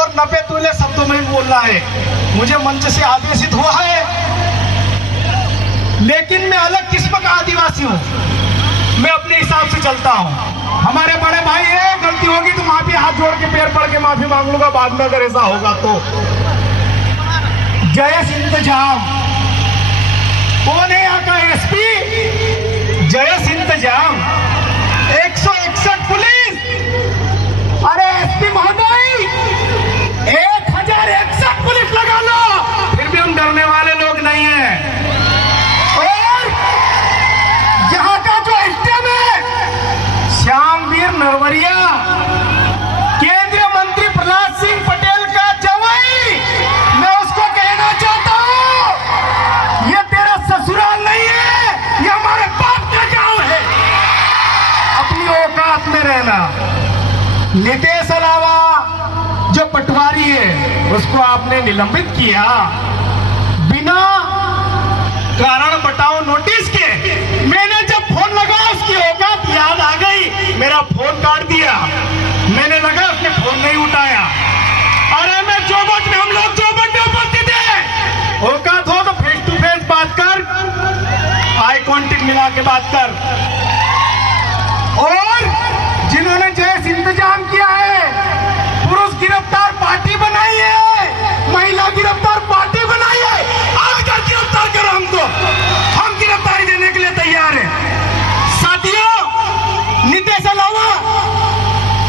और नपे तुले शब्दों में भी बोलना है। मुझे मंच से आदेशित हुआ है, लेकिन मैं अलग किस्म का आदिवासी हूं, मैं अपने हिसाब से चलता हूं। हमारे बड़े भाई है, गलती होगी तो माफी, हाथ जोड़ के पैर पड़ के माफी मांग लूंगा बाद में अगर ऐसा होगा तो। जयेश इंतजाम, कौन है यहाँ का एसपी? जयेश इंतजाम, 161 पुलिस। अरे एसपी महोदय, 1061 पुलिस लगा लो, फिर भी हम डरने वाले लोग नहीं हैं। और यहाँ का जो एसडीएम है श्यामवीर नरवरिया, केंद्रीय मंत्री प्रहलाद सिंह पटेल का जवाई, मैं उसको कहना चाहता हूँ, ये तेरा ससुराल नहीं है, ये हमारे बाप का गांव है, अपनी औकात में रहना। नितेश अलावा जो पटवारी है उसको आपने निलंबित किया बिना कारण बताओ नोटिस के। मैंने जब फोन लगाया उसकी औकात याद आ गई, मेरा फोन काट दिया, मैंने लगा उसने फोन नहीं उठाया। अरे मैं चौबट में, हम लोग चौबट में उपस्थित है, औकात हो तो फेस टू फेस बात कर, आई कांटेक्ट मिला के बात कर। और जिन्होंने जयेश इंतजाम किया है, पुरुष गिरफ्तार पार्टी बनाई है, महिला गिरफ्तार पार्टी बनाई है, आकर गिरफ्तार करो हमको, हम गिरफ्तारी देने के लिए तैयार हैं। साथियों, नितेश अलावा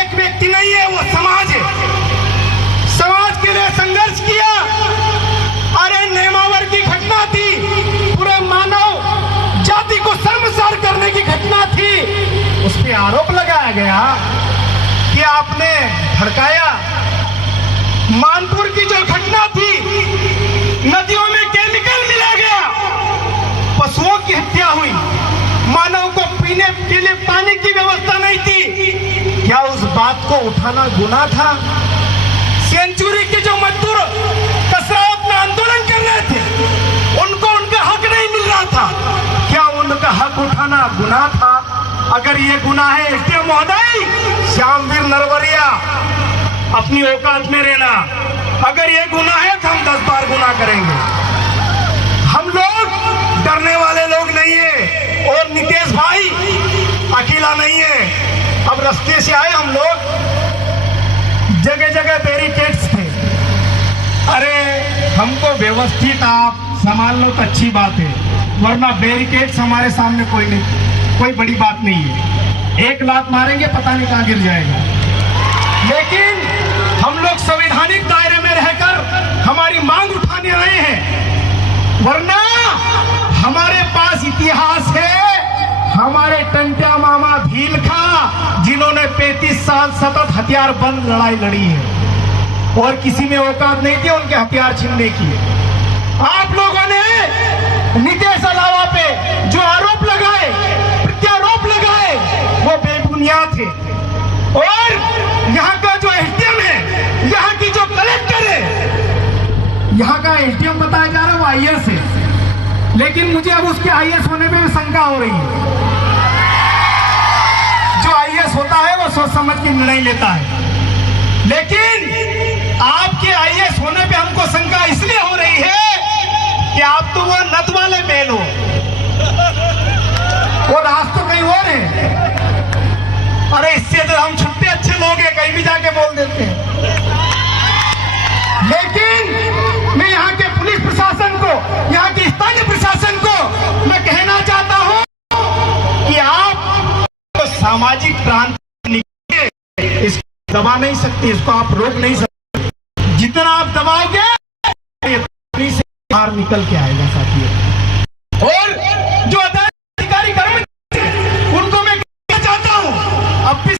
एक व्यक्ति नहीं है, वो समाज है, समाज के लिए संघर्ष किया। अरे नेमावर की घटना थी, पूरे मानव जाति को शर्मसार करने की घटना थी, उस पर आरोप लगाया गया कि आपने भड़काया। मानपुर की जो घटना थी, नदियों में केमिकल मिला गया, पशुओं की हत्या हुई, मानव को पीने के लिए पानी की व्यवस्था नहीं थी, क्या उस बात को उठाना गुनाह था? सेंचुरी के जो मजदूर कसरत में आंदोलन कर रहे थे, उनको उनका हक नहीं मिल रहा था, क्या उनका हक उठाना गुनाह था? अगर ये गुनाह है एसडीएम महोदय श्यामवीर नरवरिया, अपनी औकात में रहना। अगर ये गुनाह है तो हम 10 बार गुनाह करेंगे। हम लोग डरने वाले लोग नहीं है, और नितेश भाई अकेला नहीं है। अब रास्ते से आए हम लोग, जगह जगह बैरिकेड्स थे। अरे हमको व्यवस्थित आप संभाल लो तो अच्छी बात है, वरना बैरिकेड्स हमारे सामने कोई नहीं, कोई बड़ी बात नहीं है। एक लात मारेंगे पता नहीं कहां गिर जाएगा। लेकिन हम लोग संवैधानिक दायरे में रहकर हमारी मांग उठाने आए हैं, वरना हमारे पास इतिहास है। हमारे टंट्या मामा भील खा, जिन्होंने 35 साल सतत हथियार बंद लड़ाई लड़ी है, और किसी में औकात नहीं थी उनके हथियार छीनने की। आप लोगों ने नितेश अलावा पे जो आरोप लगाए, प्रत्यारोप लगाए, वो बेबुनियाद थे। और यहाँ का जो एसडीएम है, यहाँ की जो कलेक्टर है, यहाँ का एसडीएम बताया जा रहा है वो आईएएस है, लेकिन मुझे अब उसके आईएएस होने पे भी शंका हो रही है। जो आईएएस होता है वो सोच समझ के निर्णय लेता है, लेकिन आपके आईएएस होने पे हमको शंका इसलिए हो रही है कि आप तो वो नत वाले मेल हो, वो राज तो कहीं और है। अरे इससे तो हम छुट्टे अच्छे लोग हैं, कहीं भी जाके बोल देते हैं। लेकिन मैं यहाँ के पुलिस प्रशासन को, यहाँ के स्थानीय प्रशासन को मैं कहना चाहता हूँ कि आप तो सामाजिक क्रांति इसको दबा नहीं सकते, इसको आप रोक नहीं सकते। जितना आप दबाओगे से बाहर निकल के आएगा साथियों। और जो अधिकारी कर्मचारी, उनको मैं कहना चाहता हूँ, अब भी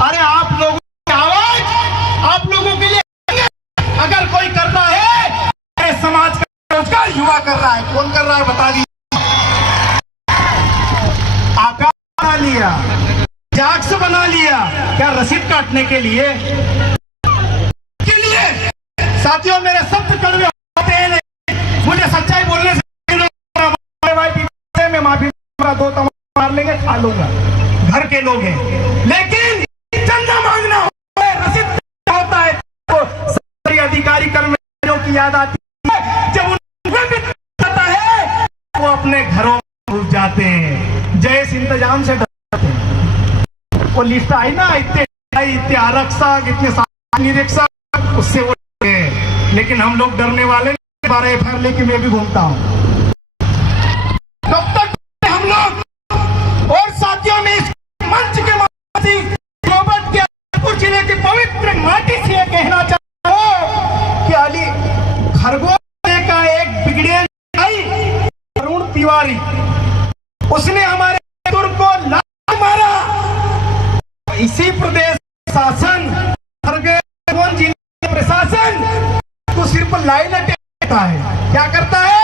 अरे आप लोगों की आवाज, आप लोगों के लिए अगर कोई करता है, समाज का रोजगार युवा कर रहा है, कौन कर रहा है बता दीजिए। आकाश बना लिया, जाक्स बना लिया, क्या रसीद काटने के लिए? साथियों मेरे शब्द कड़वे होते हैं, मुझे सच्चाई बोलने से मैं माफी दो मार लेंगे, खा लूंगा, घर के लोग हैं। लेकिन चंदा मांगना होता है, रसीद होता है, की याद आती है, जब उन्हें भी आता है वो अपने घरों में घुस जाते हैं। जैसे इंतजाम से डरते हैं। वो लिस्ट आई ना, इतने आरक्षक, इतने निरीक्षक, उससे वो हैं। लेकिन हम लोग डरने वाले 12 FIR लेके मैं भी घूमता हूँ। तब तक हम लोग और साथियों में इस मंच के माध्यम रोबोट के जिले की पवित्र माटी से यह कहना चाहता हूँ कि अली खरगोन का एक बिगड़ेल अरुण तिवारी, उसने हमारे को लात मारा। इसी प्रदेश शासन, खरगोन जिले प्रशासन को सिर्फ लाइन अटैक है। क्या करता है?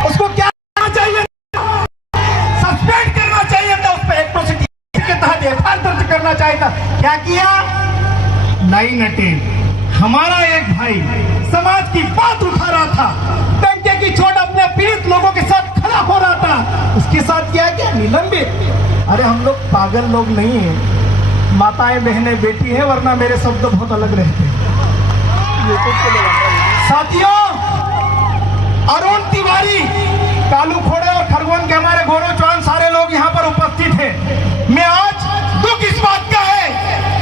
उसको क्या करना चाहिए? सस्पेंड करना चाहिए था। उस पर एट्रोसिटी के तहत FIR दर्ज करना चाहिए था। क्या किया? Line attack. हमारा एक भाई समाज की बात उठा रहा था, टंके की चोट अपने पीड़ित लोगों के साथ खड़ा हो रहा था, उसके साथ क्या किया? निलंबित। अरे हम लोग पागल लोग नहीं है, माताएं बहनें बेटी है, वरना मेरे शब्द बहुत अलग रहते हैं। साथियों, अरुण तिवारी, कालू खोड़े और खरगोन के हमारे गौरव चौहान सारे लोग यहाँ पर उपस्थित हैं। मैं आज दुख इस बात का है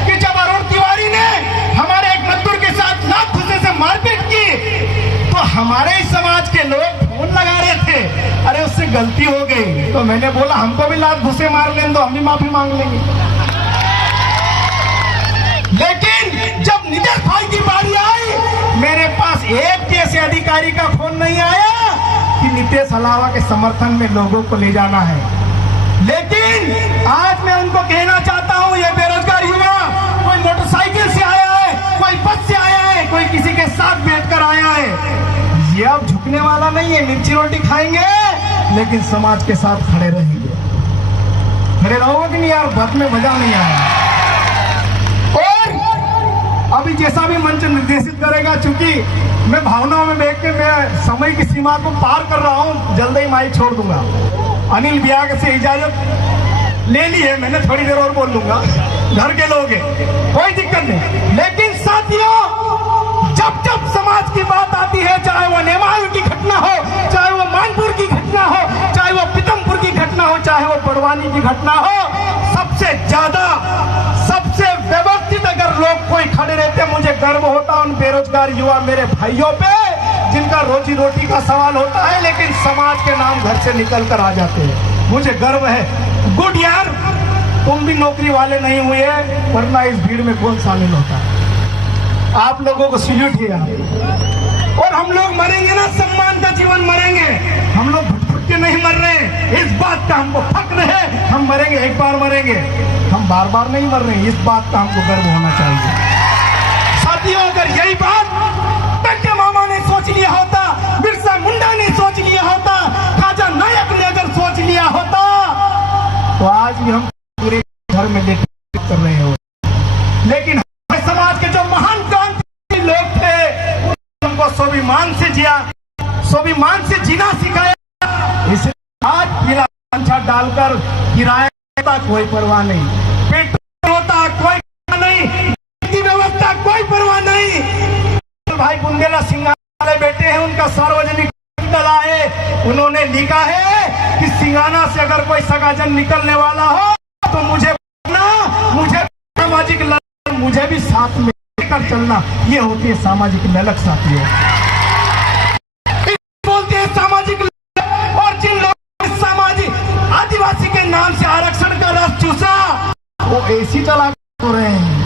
कि जब अरुण तिवारी ने हमारे एक मजदूर के साथ लात घुसे से मारपीट की, तो हमारे ही समाज के लोग फोन लगा रहे थे, अरे उससे गलती हो गई। तो मैंने बोला हमको भी लात घुसे मार लें तो हम भी माफी मांग लेंगे। लेकिन जब नितेश भाई की बारी आई, मेरे पास एक कैसे अधिकारी का फोन नहीं आया कि नितेश अलावा के समर्थन में लोगों को ले जाना है। लेकिन आज मैं उनको कहना चाहता हूं, ये बेरोजगार युवा, कोई मोटरसाइकिल से आया है, कोई बस से आया है, कोई किसी के साथ बैठकर आया है, ये अब झुकने वाला नहीं है। मिर्ची रोटी खाएंगे लेकिन समाज के साथ खड़े रहेंगे। खड़े रहोगे कि नहीं यार? बात में मजा नहीं आया। अभी जैसा भी मंच निर्देशित करेगा, चूंकि मैं भावनाओं में देख के मैं समय की सीमा को पार कर रहा हूं, जल्द ही माइक छोड़ दूंगा। अनिल बियाग से इजाजत ले ली है मैंने, थोड़ी देर और बोल लूंगा, घर के लोग हैं, कोई दिक्कत नहीं। लेकिन साथियों, जब जब समाज की बात आती है, चाहे वो नेमाल की घटना हो, चाहे वो मानपुर की घटना हो, चाहे वो पीतमपुर की घटना हो, चाहे वो बड़वानी की घटना हो, सबसे ज्यादा सबसे व्यवस्थित अगर लोग कोई खड़े रहते, मुझे गर्व होता उन बेरोजगार युवा मेरे भाइयों पे, जिनका रोजी रोटी का सवाल होता है लेकिन समाज के नाम घर से निकल कर आ जाते हैं। मुझे गर्व है। गुड यार, तुम भी नौकरी वाले नहीं हुए, वरना इस भीड़ में कौन शामिल होता है। आप लोगों को सल्यूट है यार। और हम लोग मरेंगे ना, सम्मान का जीवन मरेंगे। हम लोग भटक के नहीं मर रहे, इस बात का हमको फक्र है। हम मरेंगे, एक बार मरेंगे, हम बार बार नहीं मर रहे, इस बात का हमको गर्व होना चाहिए। साथियों, अगर यही बात टंके मामा ने सोच लिया होता, बिरसा मुंडा ने सोच लिया होता, खाजा नायक ने अगर सोच लिया होता, तो आज भी हम पूरे घर में लेकर कर रहे हो। लेकिन समाज के जो महान क्रांति लोग थे, उनको स्वाभिमान से जिया, स्वाभिमान से जीना सिखाया। इसे आज पीला छत डालकर किराया होता, कोई परवाह नहीं, पेट्रोल होता कोई नहीं, व्यवस्था कोई परवाह नहीं। भाई बुंदेला सिंगाना वाले बेटे हैं, उनका सार्वजनिक डला है, उन्होंने लिखा है कि सिंगाना से अगर कोई सगाजन निकलने वाला हो तो मुझे सामाजिक ललक, मुझे भी साथ में लेकर चलना, ये होती है सामाजिक ललक। साथियों, बोलते हैं सामाजिक ललक, और जिन लोगों ने सामाजिक आदिवासी के नाम से आरक्षण का रस चूसा, वो ऐसी चला हो रहे हैं।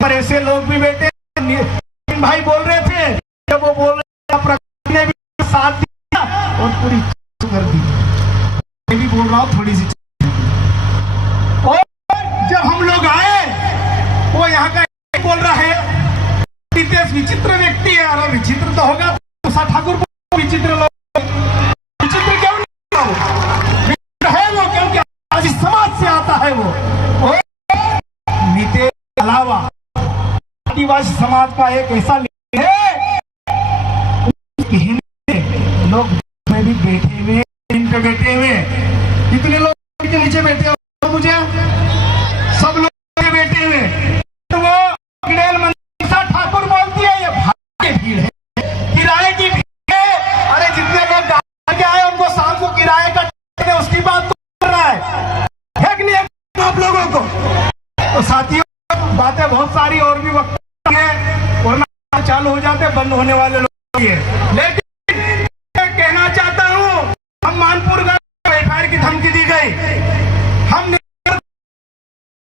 पर ऐसे लोग भी बैठे, भाई बोल रहे थे, जब वो बोल रहे थे, प्रकृति ने भी साथ दिया और पूरी कर दी। मैं भी बोल रहा हूँ थोड़ी सी। और जब हम लोग आए, वो यहाँ का बोल रहा है नितेश विचित्र व्यक्ति है। अरे विचित्र तो होगा, उषा ठाकुर विचित्र लोग, विचित्र क्यों नहीं है वो? क्योंकि आज समाज से आता है वो। नितेश के अलावा आदिवासी समाज का एक ऐसा लीडर है, लोग में भी बैठे हुए, इन पे बैठे हुए, कितने लोग के नीचे बैठे हुए मुझे, सब लोग बैठे हुए, तो वो ठाकुर तो साथियों बातें बहुत सारी और भी वक्त है, वरना चालू हो जाते बंद होने वाले लोग हैं। लेकिन